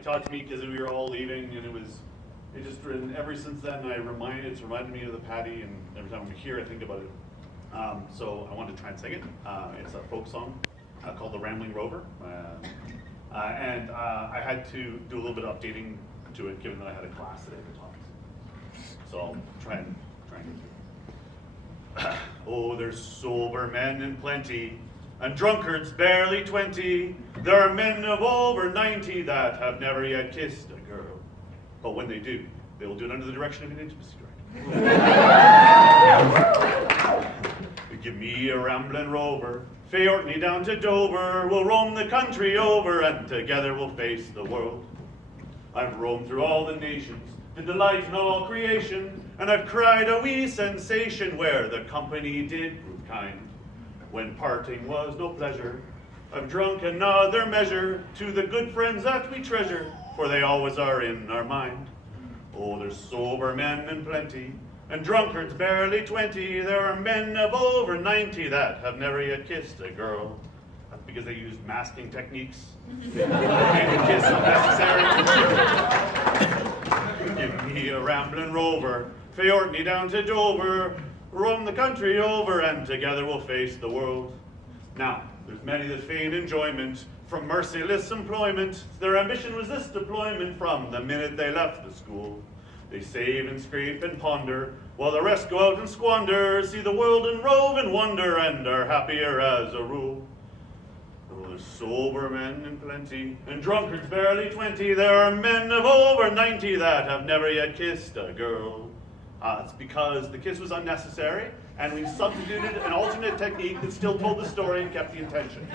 He talked to me because we were all leaving, and and ever since then it's reminded me of the Paddy, and every time I'm here I think about it. So I wanted to try and sing it. It's a folk song called The Rambling Rover. And I had to do a little bit of updating to it, given that I had a class today for topics. So I'll try and get through it. Oh, there's sober men in plenty, and drunkards barely 20. There are men of over 90 that have never yet kissed a girl. But when they do, they will do it under the direction of an intimacy director. Give me a rambling rover, fae Orkney down to Dover. We'll roam the country over, and together we'll face the world. I've roamed through all the nations, to delight in all creation, and I've cried a wee sensation where the company did prove kind. When parting was no pleasure, I've drunk another measure to the good friends that we treasure, for they always are in our mind. Oh, there's sober men in plenty, and drunkards barely 20. There are men of over 90 that have never yet kissed a girl. That's because they used masking techniques. Made a kiss unnecessary. Give me a rambling rover, fae Orkney down to Dover. Roam the country over, and together we'll face the world. Now, there's many that feign enjoyment from merciless employment. Their ambition was this deployment from the minute they left the school. They save and scrape and ponder, while the rest go out and squander, see the world and rove and wonder, and are happier as a rule. Oh, there's sober men in plenty, and drunkards barely 20. There are men of over 90 that have never yet kissed a girl. It's because the kiss was unnecessary, and we substituted an alternate technique that still told the story and kept the intention.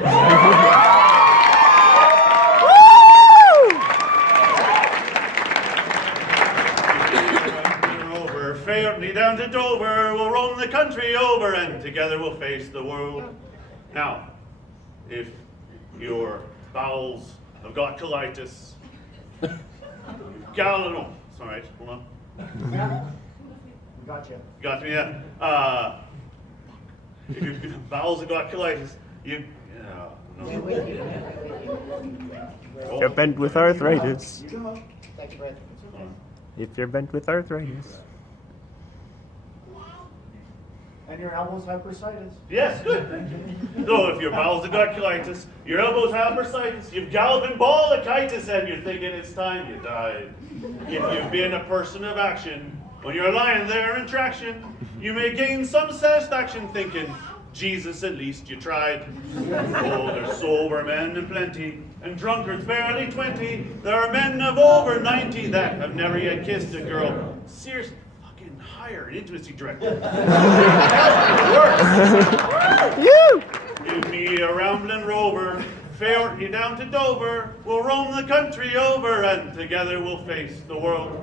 Fae Orkney down to Dover, we'll roam the country over, and together we'll face the world. Now, if your bowels have got colitis, no, it's all right, hold on. Gotcha. Got me, yeah. If your bowels have got colitis, If you're bent with arthritis. If you're bent with arthritis. And your elbows have bursitis. Yes, good. So if your bowels have got colitis, your elbows have bursitis, you've galvin-ballitis, and you're thinking it's time you died. If you've been a person of action, when you're lying there in traction, you may gain some satisfaction thinking, Jesus, at least you tried. Oh, there's sober men in plenty, and drunkards barely 20. There are men of over 90 that have never yet kissed a girl. Seriously, fucking hire an intimacy director. Give me a rambling rover, fae Orkney down to Dover. We'll roam the country over, and together we'll face the world.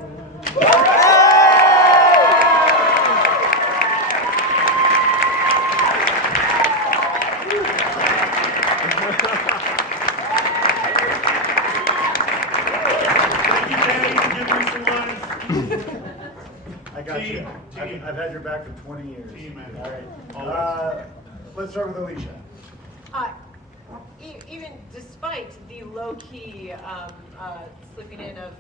I got you. I've had your back for 20 years. All right. Let's start with Alicia. Even despite the low-key slipping in of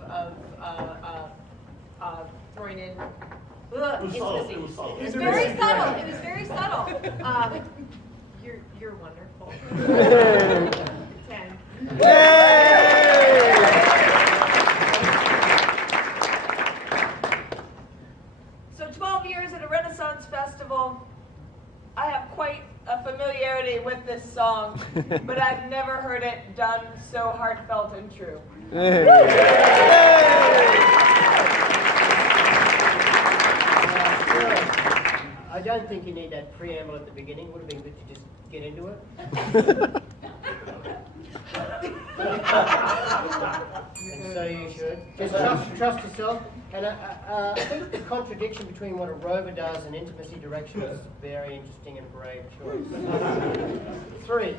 throwing in intimacy, It was subtle. It was very subtle. It was very subtle. You're wonderful. 10. So 12 years at a Renaissance festival. I have quite a familiarity with this song, but I've never heard it done so heartfelt and true. I don't think you need that preamble at the beginning. It would have been good to just get into it. And so you should. Just trust yourself. And I think the contradiction between what a rover does and intimacy direction is a very interesting and brave choice. 3.